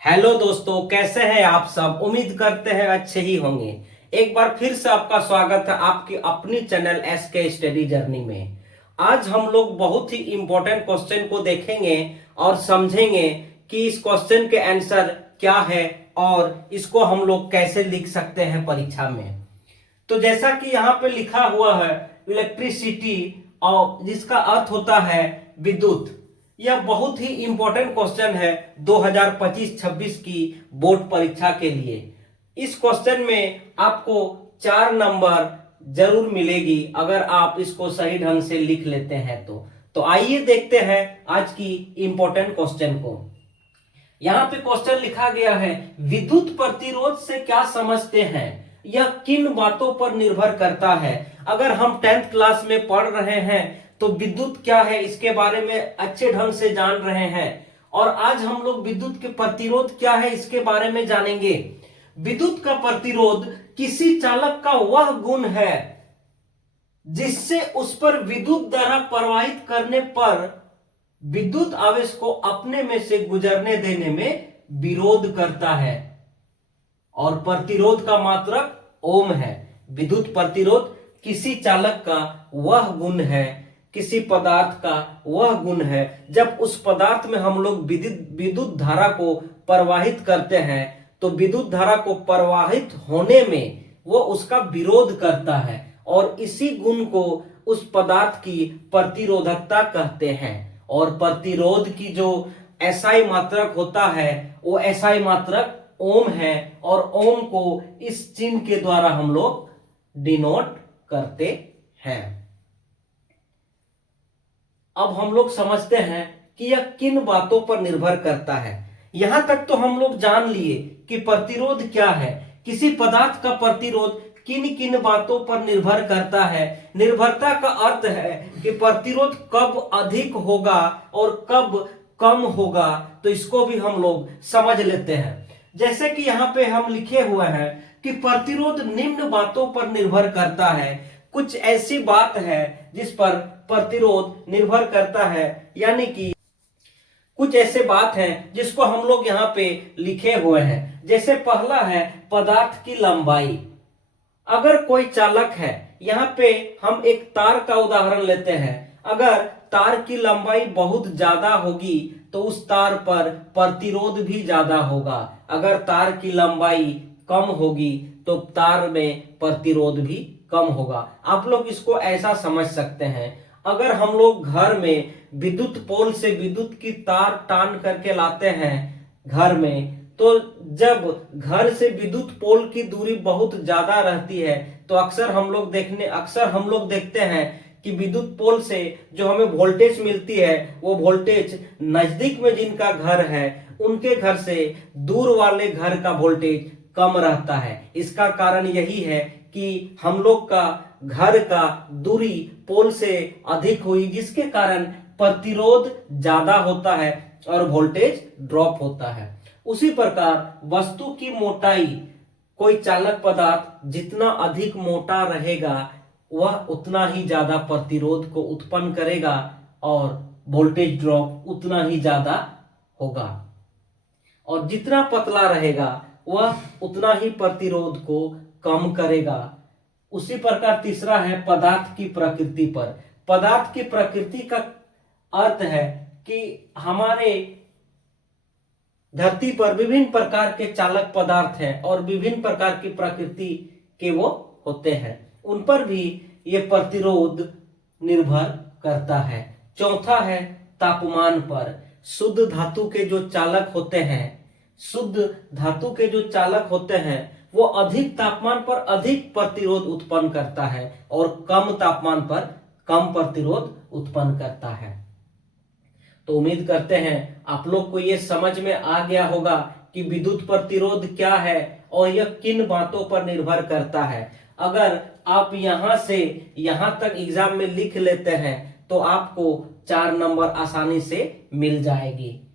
Hello दोस्तों, कैसे हैं आप सब। उम्मीद करते हैं अच्छे ही होंगे। एक बार फिर से आपका स्वागत है आपकी अपनी चैनल एसके स्टडी जर्नी में। आज हम लोग बहुत ही इंपॉर्टेंट क्वेश्चन को देखेंगे और समझेंगे कि इस क्वेश्चन के आंसर क्या है और इसको हम लोग कैसे लिख सकते हैं परीक्षा में। तो जैसा कि यहाँ पे लिखा हुआ है इलेक्ट्रिसिटी, और जिसका अर्थ होता है विद्युत। यह बहुत ही इंपॉर्टेंट क्वेश्चन है 2025-26 की बोर्ड परीक्षा के लिए। इस क्वेश्चन में आपको 4 नंबर जरूर मिलेगी अगर आप इसको सही ढंग से लिख लेते हैं तो आइए देखते हैं आज की इंपॉर्टेंट क्वेश्चन को। यहाँ पे क्वेश्चन लिखा गया है, विद्युत प्रतिरोध से क्या समझते हैं, यह किन बातों पर निर्भर करता है। अगर हम 10th क्लास में पढ़ रहे हैं तो विद्युत क्या है इसके बारे में अच्छे ढंग से जान रहे हैं, और आज हम लोग विद्युत के प्रतिरोध क्या है इसके बारे में जानेंगे। विद्युत का प्रतिरोध किसी चालक का वह गुण है जिससे उस पर विद्युत धारा प्रवाहित करने पर विद्युत आवेश को अपने में से गुजरने देने में विरोध करता है, और प्रतिरोध का मात्रक ओम है। विद्युत प्रतिरोध किसी चालक का वह गुण है, किसी पदार्थ का वह गुण है जब उस पदार्थ में हम लोग विद्युत धारा को प्रवाहित करते हैं तो विद्युत धारा को प्रवाहित होने में वो उसका विरोध करता है, और इसी गुण को उस पदार्थ की प्रतिरोधकता कहते हैं। और प्रतिरोध की जो एसआई मात्रक होता है वो एसआई मात्रक ओम है, और ओम को इस चिन्ह के द्वारा हम लोग डिनोट करते हैं। अब हम लोग समझते हैं कि यह किन बातों पर निर्भर करता है। यहां तक तो हम लोग जान लिए कि प्रतिरोध क्या है। किसी पदार्थ का प्रतिरोध किन किन बातों पर निर्भर करता है। निर्भरता का अर्थ है कि प्रतिरोध कब अधिक होगा और कब कम होगा, तो इसको भी हम लोग समझ लेते हैं। जैसे कि यहाँ पे हम लिखे हुए हैं कि प्रतिरोध निम्न बातों पर निर्भर करता है। कुछ ऐसी बात है जिस पर प्रतिरोध निर्भर करता है, यानी कि कुछ ऐसे बात हैं जिसको हम लोग यहाँ पे लिखे हुए हैं। जैसे पहला है पदार्थ की लंबाई। अगर कोई चालक है, यहाँ पे हम एक तार का उदाहरण लेते हैं। अगर तार की लंबाई बहुत ज्यादा होगी तो उस तार पर प्रतिरोध भी ज्यादा होगा। अगर तार की लंबाई कम होगी तो तार में प्रतिरोध भी कम होगा। आप लोग इसको ऐसा समझ सकते हैं, अगर हम लोग घर में विद्युत पोल से विद्युत की तार टान करके लाते हैं घर में, तो जब घर से विद्युत पोल की दूरी बहुत ज्यादा रहती है तो अक्सर हम लोग देखते हैं कि विद्युत पोल से जो हमें वोल्टेज मिलती है वो वोल्टेज नजदीक में जिनका घर है उनके घर से दूर वाले घर का वोल्टेज कम रहता है। इसका कारण यही है कि हम लोग का घर का दूरी पोल से अधिक हुई, जिसके कारण प्रतिरोध ज्यादा होता है और वोल्टेज ड्रॉप होता है। उसी प्रकार वस्तु की मोटाई, कोई चालक पदार्थ जितना अधिक मोटा रहेगा वह उतना ही ज्यादा प्रतिरोध को उत्पन्न करेगा और वोल्टेज ड्रॉप उतना ही ज्यादा होगा, और जितना पतला रहेगा वह उतना ही प्रतिरोध को कम करेगा। उसी प्रकार तीसरा है पदार्थ की प्रकृति पर। पदार्थ की प्रकृति का अर्थ है कि हमारे धरती पर विभिन्न प्रकार के चालक पदार्थ हैं और विभिन्न प्रकार की प्रकृति के वो होते हैं, उन पर भी ये प्रतिरोध निर्भर करता है। चौथा है तापमान पर। शुद्ध धातु के जो चालक होते हैं वो अधिक तापमान पर अधिक प्रतिरोध उत्पन्न करता है और कम तापमान पर कम प्रतिरोध उत्पन्न करता है। तो उम्मीद करते हैं आप लोग को ये समझ में आ गया होगा कि विद्युत प्रतिरोध क्या है और यह किन बातों पर निर्भर करता है। अगर आप यहां से यहां तक एग्जाम में लिख लेते हैं तो आपको 4 नंबर आसानी से मिल जाएगी।